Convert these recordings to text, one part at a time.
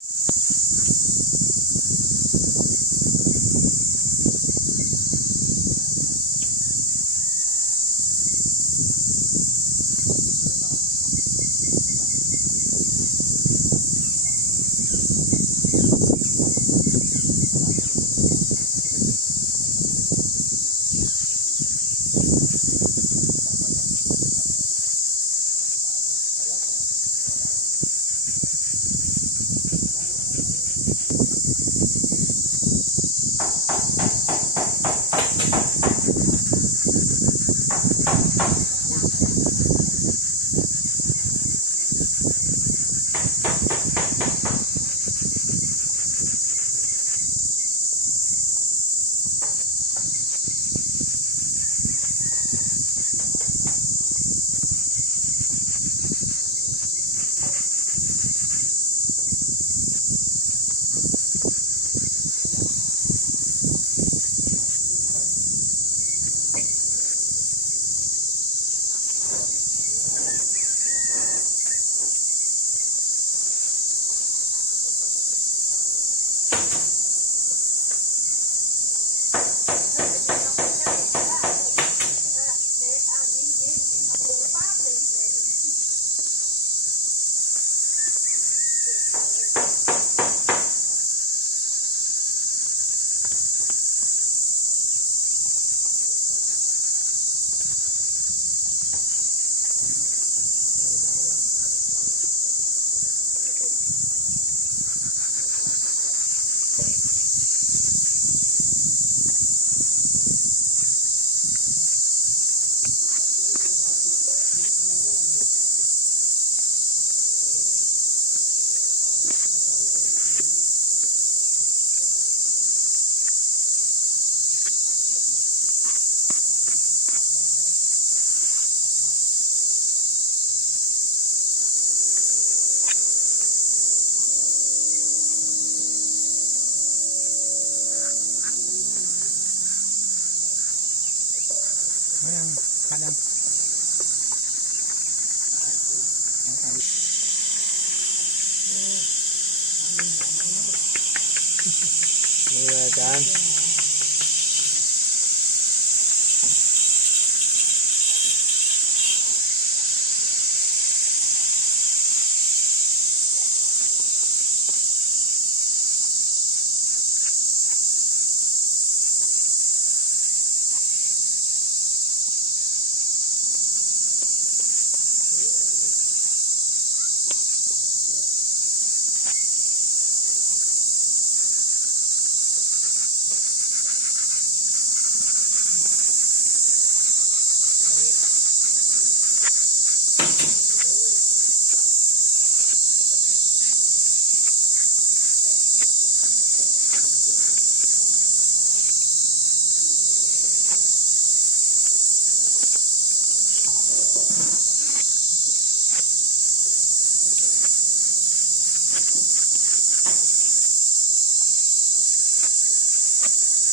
you Yes. ยังขาดยังนี่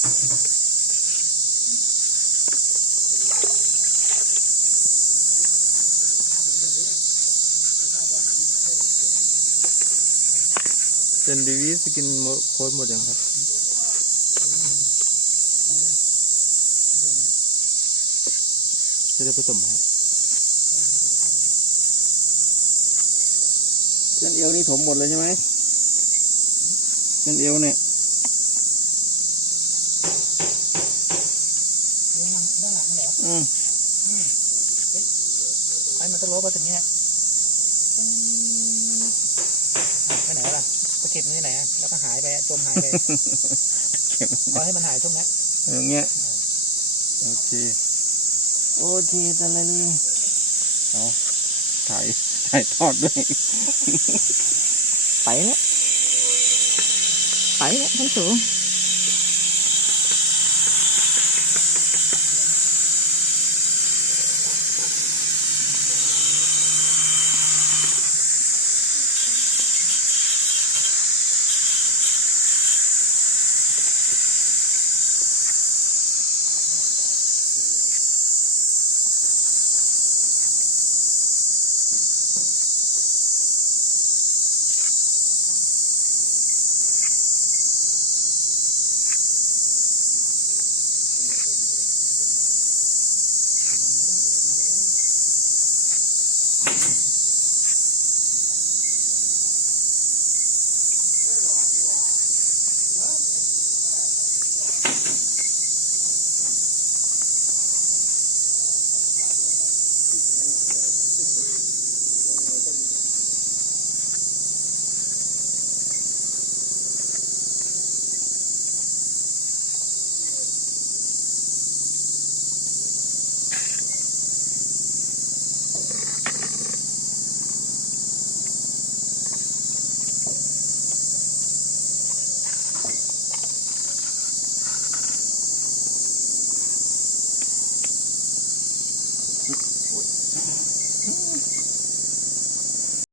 เซนดีวีสกินโค้ดหมดยังครับจะได้ผสมไหมเส้นเอวนี่ถมหมดเลยใช่ไหมเส้นเอวเนี่ย ด้านหลังด้านหลังเหรออืมไอ้มันสโลปมาถึงเนี้ยปึ้งอะไปไหนล่ะไปเก็บมันที่ไหนอะแล้วก็หายไปอะจมหายไปเก็บขอให้มันหายช่วงเนี้ยอย่างเงี้ยโอเคโอเคแต่ละเลยเอาถ่ายถ่ายทอดด้วย ไปแล้วไปแล้วท่านสูงอ